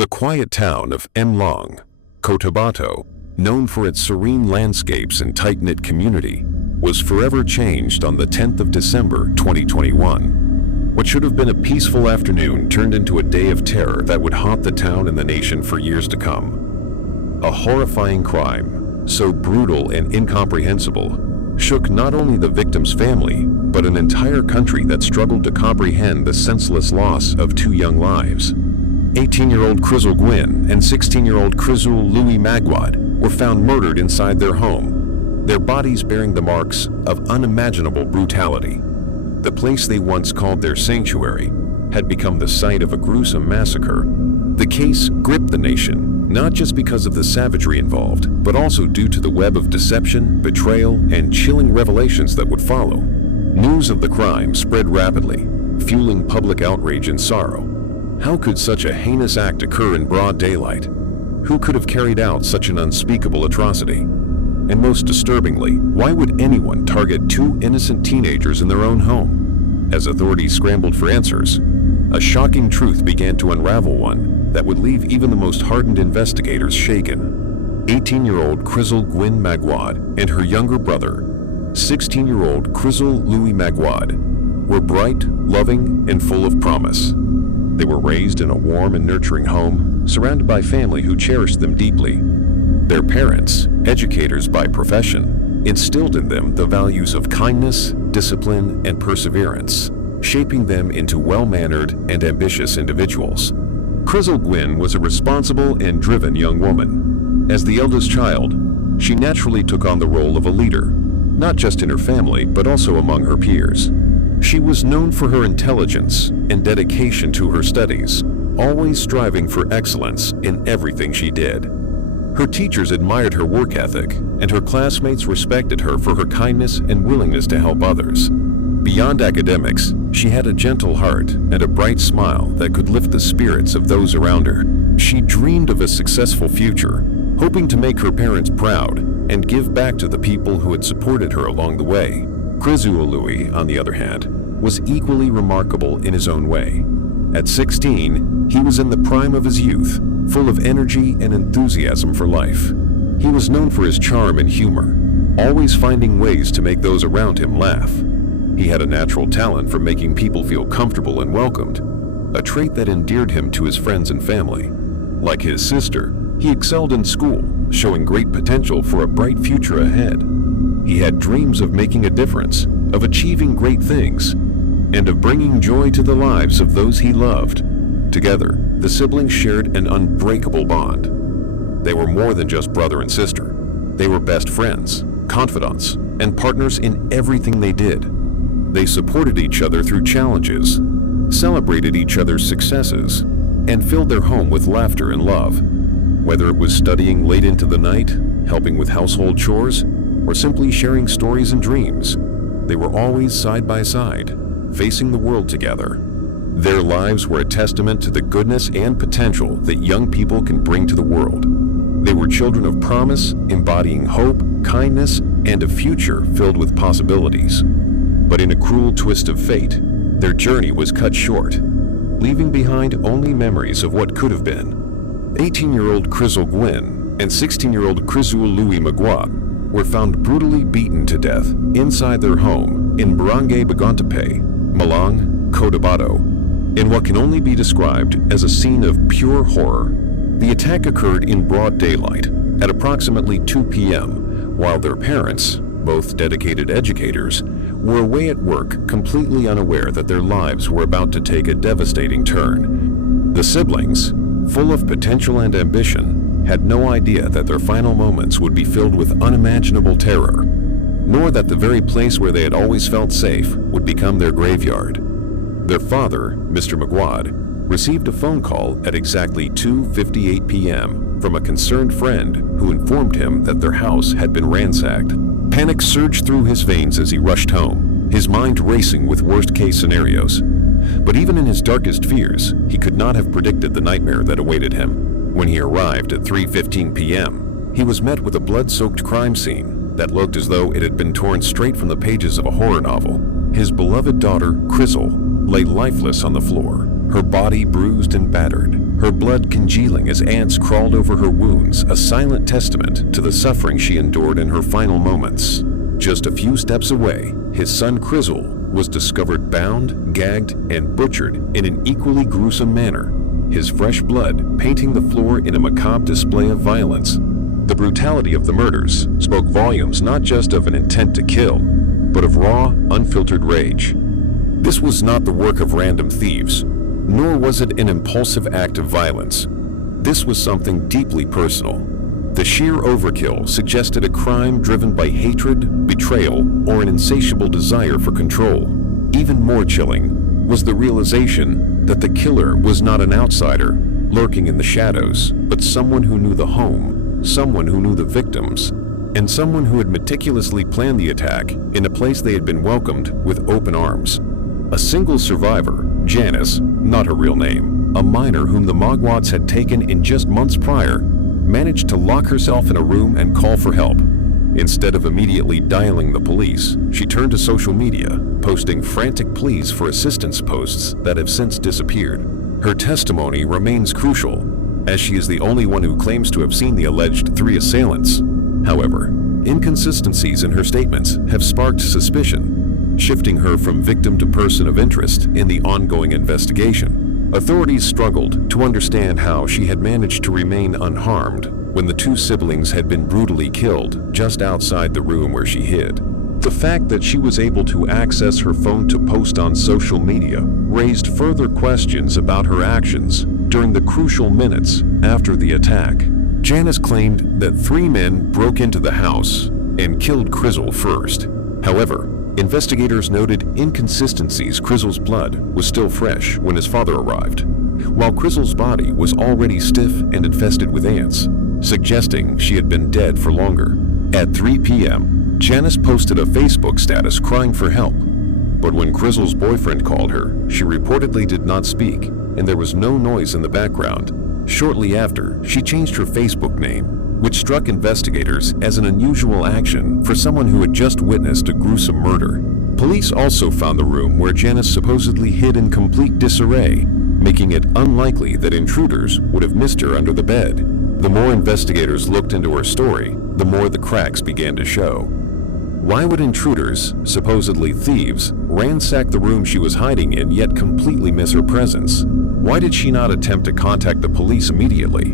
The quiet town of Mlong, Cotabato, known for its serene landscapes and tight-knit community, was forever changed on the 10th of December 2021. What should have been a peaceful afternoon turned into a day of terror that would haunt the town and the nation for years to come. A horrifying crime, so brutal and incomprehensible, shook not only the victim's family, but an entire country that struggled to comprehend the senseless loss of two young lives. 18-year-old Crizzle Gwyn and 16-year-old Crizzle Louis Maguad were found murdered inside their home, their bodies bearing the marks of unimaginable brutality. The place they once called their sanctuary had become the site of a gruesome massacre. The case gripped the nation, not just because of the savagery involved, but also due to the web of deception, betrayal, and chilling revelations that would follow. News of the crime spread rapidly, fueling public outrage and sorrow. How could such a heinous act occur in broad daylight? Who could have carried out such an unspeakable atrocity? And most disturbingly, why would anyone target two innocent teenagers in their own home? As authorities scrambled for answers, a shocking truth began to unravel, one that would leave even the most hardened investigators shaken. 18-year-old Crizzle Gwyn Maguad and her younger brother, 16-year-old Crizzle Louis Maguad, were bright, loving, and full of promise. They were raised in a warm and nurturing home, surrounded by family who cherished them deeply. Their parents, educators by profession, instilled in them the values of kindness, discipline, and perseverance, shaping them into well-mannered and ambitious individuals. Crizzle Gwyn was a responsible and driven young woman. As the eldest child, she naturally took on the role of a leader, not just in her family, but also among her peers. She was known for her intelligence and dedication to her studies, always striving for excellence in everything she did. Her teachers admired her work ethic, and her classmates respected her for her kindness and willingness to help others. Beyond academics, she had a gentle heart and a bright smile that could lift the spirits of those around her. She dreamed of a successful future, hoping to make her parents proud and give back to the people who had supported her along the way. Crizzle Louis, on the other hand, was equally remarkable in his own way. At 16, he was in the prime of his youth, full of energy and enthusiasm for life. He was known for his charm and humor, always finding ways to make those around him laugh. He had a natural talent for making people feel comfortable and welcomed, a trait that endeared him to his friends and family. Like his sister, he excelled in school, showing great potential for a bright future ahead. He had dreams of making a difference, of achieving great things, and of bringing joy to the lives of those he loved. Together, the siblings shared an unbreakable bond. They were more than just brother and sister. They were best friends, confidants, and partners in everything they did. They supported each other through challenges, celebrated each other's successes, and filled their home with laughter and love. Whether it was studying late into the night, helping with household chores, or simply sharing stories and dreams, they were always side by side, facing the world together. Their lives were a testament to the goodness and potential that young people can bring to the world. They were children of promise, embodying hope, kindness, and a future filled with possibilities. But in a cruel twist of fate, their journey was cut short, leaving behind only memories of what could have been. 18-year-old Crizzle Gwyn and 16-year-old Crizzle Louis Maguad were found brutally beaten to death inside their home in Barangay Bagontape, Malang, Cotabato, in what can only be described as a scene of pure horror. The attack occurred in broad daylight at approximately 2 p.m., while their parents, both dedicated educators, were away at work, completely unaware that their lives were about to take a devastating turn. The siblings, full of potential and ambition, had no idea that their final moments would be filled with unimaginable terror, nor that the very place where they had always felt safe would become their graveyard. Their father, Mr. Maguad, received a phone call at exactly 2:58 p.m. from a concerned friend who informed him that their house had been ransacked. Panic surged through his veins as he rushed home, his mind racing with worst-case scenarios. But even in his darkest fears, he could not have predicted the nightmare that awaited him. When he arrived at 3:15 p.m., he was met with a blood-soaked crime scene that looked as though it had been torn straight from the pages of a horror novel. His beloved daughter, Crizzle, lay lifeless on the floor, her body bruised and battered, her blood congealing as ants crawled over her wounds, a silent testament to the suffering she endured in her final moments. Just a few steps away, his son Crizzle was discovered bound, gagged, and butchered in an equally gruesome manner, his fresh blood painting the floor in a macabre display of violence. The brutality of the murders spoke volumes not just of an intent to kill, but of raw, unfiltered rage. This was not the work of random thieves, nor was it an impulsive act of violence. This was something deeply personal. The sheer overkill suggested a crime driven by hatred, betrayal, or an insatiable desire for control. Even more chilling was the realization that the killer was not an outsider lurking in the shadows, but someone who knew the home, someone who knew the victims, and someone who had meticulously planned the attack in a place they had been welcomed with open arms. A single survivor, Janice, not her real name, a minor whom the Magwads had taken in just months prior, managed to lock herself in a room and call for help. Instead of immediately dialing the police, she turned to social media, posting frantic pleas for assistance posts that have since disappeared. Her testimony remains crucial, as she is the only one who claims to have seen the alleged 3 assailants. However, inconsistencies in her statements have sparked suspicion, shifting her from victim to person of interest in the ongoing investigation. Authorities struggled to understand how she had managed to remain unharmed when the 2 siblings had been brutally killed just outside the room where she hid. The fact that she was able to access her phone to post on social media raised further questions about her actions during the crucial minutes after the attack. Janice claimed that 3 men broke into the house and killed Crizzle first. However, investigators noted inconsistencies. Crizzle's blood was still fresh when his father arrived, while Crizzle's body was already stiff and infested with ants, suggesting she had been dead for longer. At 3 p.m., Janice posted a Facebook status crying for help, but when Crizzle's boyfriend called her, she reportedly did not speak, and there was no noise in the background. Shortly after, she changed her Facebook name, which struck investigators as an unusual action for someone who had just witnessed a gruesome murder. Police also found the room where Janice supposedly hid in complete disarray, making it unlikely that intruders would have missed her under the bed. The more investigators looked into her story, the more the cracks began to show. Why would intruders, supposedly thieves, ransack the room she was hiding in yet completely miss her presence? Why did she not attempt to contact the police immediately?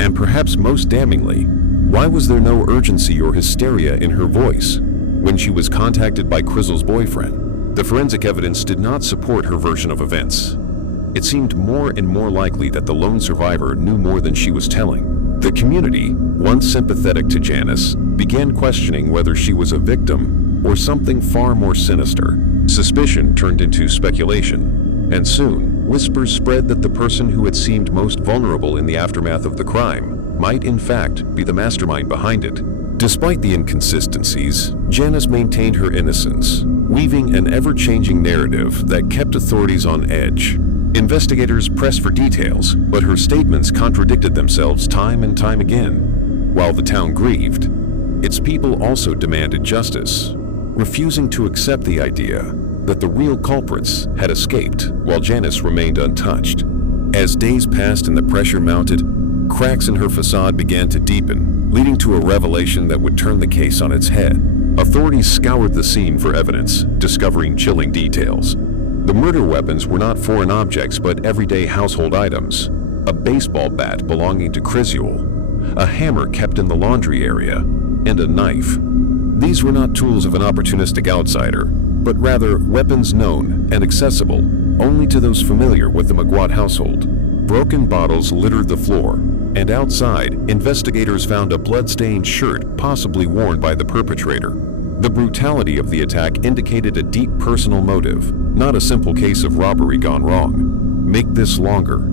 And perhaps most damningly, why was there no urgency or hysteria in her voice when she was contacted by Crizzle's boyfriend? The forensic evidence did not support her version of events. It seemed more and more likely that the lone survivor knew more than she was telling. The community, once sympathetic to Janice, began questioning whether she was a victim or something far more sinister. Suspicion turned into speculation, and soon, whispers spread that the person who had seemed most vulnerable in the aftermath of the crime might in fact be the mastermind behind it. Despite the inconsistencies, Janice maintained her innocence, weaving an ever-changing narrative that kept authorities on edge. Investigators pressed for details, but her statements contradicted themselves time and time again. While the town grieved, its people also demanded justice, refusing to accept the idea that the real culprits had escaped while Janice remained untouched. As days passed and the pressure mounted, cracks in her facade began to deepen, leading to a revelation that would turn the case on its head. Authorities scoured the scene for evidence, discovering chilling details. The murder weapons were not foreign objects but everyday household items. A baseball bat belonging to Crizzle, a hammer kept in the laundry area, and a knife. These were not tools of an opportunistic outsider, but rather weapons known and accessible only to those familiar with the Maguad household. Broken bottles littered the floor, and outside, investigators found a blood-stained shirt possibly worn by the perpetrator. The brutality of the attack indicated a deep personal motive, not a simple case of robbery gone wrong. Make this longer.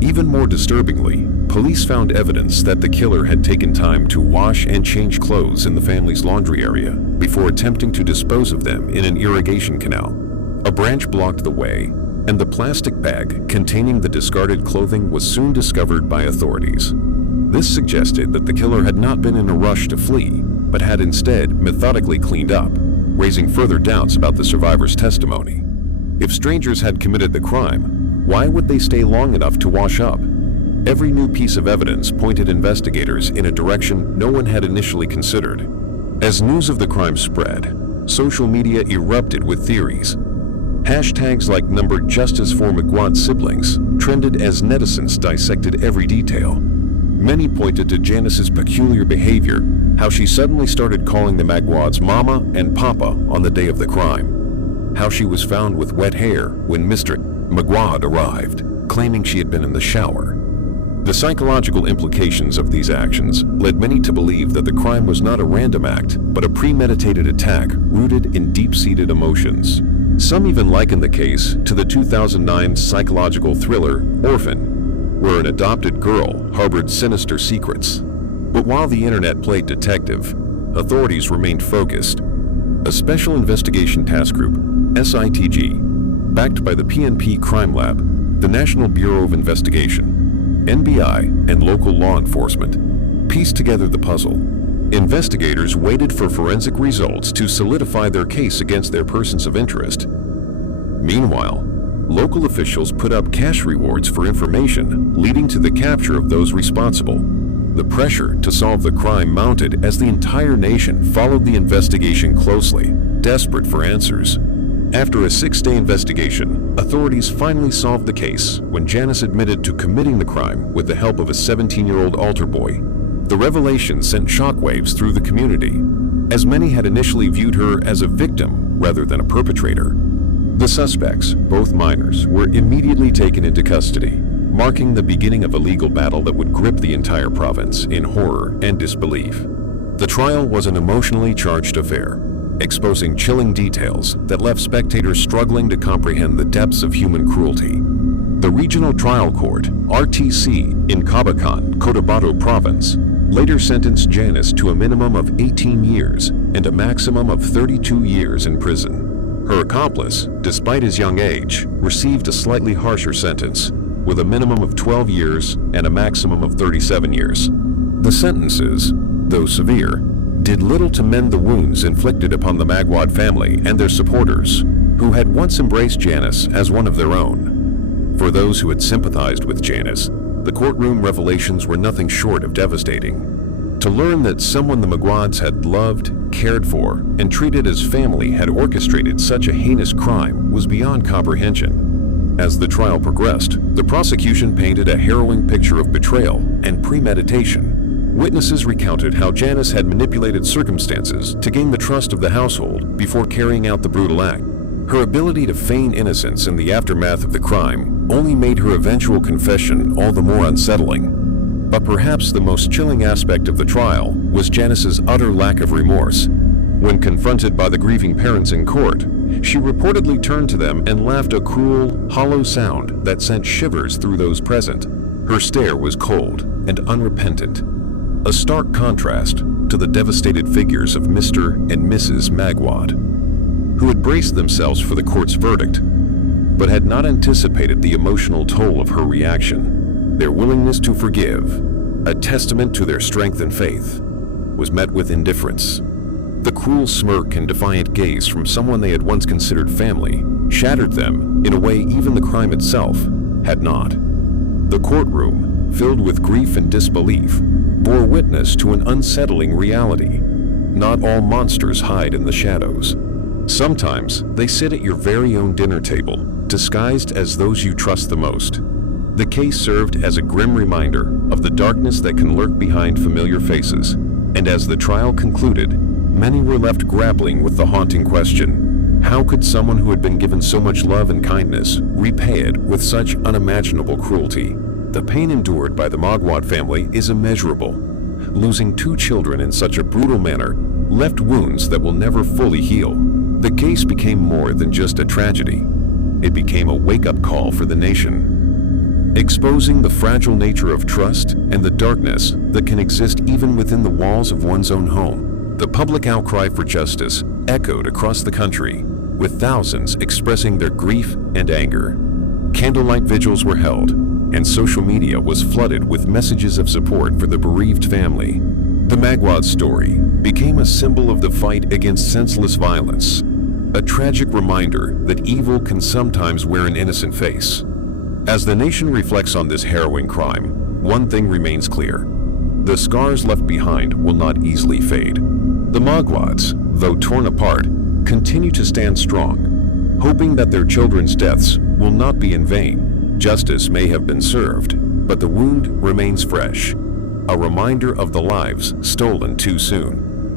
Even more disturbingly, police found evidence that the killer had taken time to wash and change clothes in the family's laundry area before attempting to dispose of them in an irrigation canal. A branch blocked the way, and the plastic bag containing the discarded clothing was soon discovered by authorities. This suggested that the killer had not been in a rush to flee, but had instead methodically cleaned up, raising further doubts about the survivor's testimony. If strangers had committed the crime, why would they stay long enough to wash up? Every new piece of evidence pointed investigators in a direction no one had initially considered. As news of the crime spread, social media erupted with theories. Hashtags like #Justice for Maguad siblings trended as netizens dissected every detail. Many pointed to Janice's peculiar behavior, how she suddenly started calling the Maguads Mama and Papa on the day of the crime, how she was found with wet hair when Mr. Maguad arrived, claiming she had been in the shower. The psychological implications of these actions led many to believe that the crime was not a random act, but a premeditated attack rooted in deep-seated emotions. Some even likened the case to the 2009 psychological thriller Orphan, where an adopted girl harbored sinister secrets. But while the internet played detective, authorities remained focused. A Special Investigation Task Group, SITG, backed by the PNP Crime Lab, the National Bureau of Investigation, NBI, and local law enforcement, pieced together the puzzle. Investigators waited for forensic results to solidify their case against their persons of interest. Meanwhile, local officials put up cash rewards for information, leading to the capture of those responsible. The pressure to solve the crime mounted as the entire nation followed the investigation closely, desperate for answers. After a 6-day investigation, authorities finally solved the case when Janice admitted to committing the crime with the help of a 17-year-old altar boy. The revelation sent shockwaves through the community, as many had initially viewed her as a victim rather than a perpetrator. The suspects, both minors, were immediately taken into custody, marking the beginning of a legal battle that would grip the entire province in horror and disbelief. The trial was an emotionally charged affair, exposing chilling details that left spectators struggling to comprehend the depths of human cruelty. The Regional Trial Court, RTC, in Cabacan, Cotabato Province, later sentenced Janice to a minimum of 18 years and a maximum of 32 years in prison. Her accomplice, despite his young age, received a slightly harsher sentence, with a minimum of 12 years and a maximum of 37 years. The sentences, though severe, did little to mend the wounds inflicted upon the Maguad family and their supporters, who had once embraced Janice as one of their own. For those who had sympathized with Janice, the courtroom revelations were nothing short of devastating. To learn that someone the Maguads had loved, cared for, and treated as family had orchestrated such a heinous crime was beyond comprehension. As the trial progressed, the prosecution painted a harrowing picture of betrayal and premeditation. Witnesses recounted how Janice had manipulated circumstances to gain the trust of the household before carrying out the brutal act. Her ability to feign innocence in the aftermath of the crime only made her eventual confession all the more unsettling. But perhaps the most chilling aspect of the trial was Janice's utter lack of remorse. When confronted by the grieving parents in court, she reportedly turned to them and laughed a cruel, hollow sound that sent shivers through those present. Her stare was cold and unrepentant, a stark contrast to the devastated figures of Mr. and Mrs. Maguad, who had braced themselves for the court's verdict, but had not anticipated the emotional toll of her reaction. Their willingness to forgive, a testament to their strength and faith, was met with indifference. The cruel smirk and defiant gaze from someone they had once considered family shattered them in a way even the crime itself had not. The courtroom, filled with grief and disbelief, bore witness to an unsettling reality. Not all monsters hide in the shadows. Sometimes they sit at your very own dinner table, disguised as those you trust the most. The case served as a grim reminder of the darkness that can lurk behind familiar faces, and as the trial concluded, many were left grappling with the haunting question: how could someone who had been given so much love and kindness repay it with such unimaginable cruelty? The pain endured by the Maguad family is immeasurable. Losing 2 children in such a brutal manner left wounds that will never fully heal. The case became more than just a tragedy. It became a wake-up call for the nation, exposing the fragile nature of trust and the darkness that can exist even within the walls of one's own home. The public outcry for justice echoed across the country, with thousands expressing their grief and anger. Candlelight vigils were held, and social media was flooded with messages of support for the bereaved family. The Maguad story became a symbol of the fight against senseless violence, a tragic reminder that evil can sometimes wear an innocent face. As the nation reflects on this harrowing crime, one thing remains clear. The scars left behind will not easily fade. The Maguads, though torn apart, continue to stand strong, hoping that their children's deaths will not be in vain. Justice may have been served, but the wound remains fresh, a reminder of the lives stolen too soon.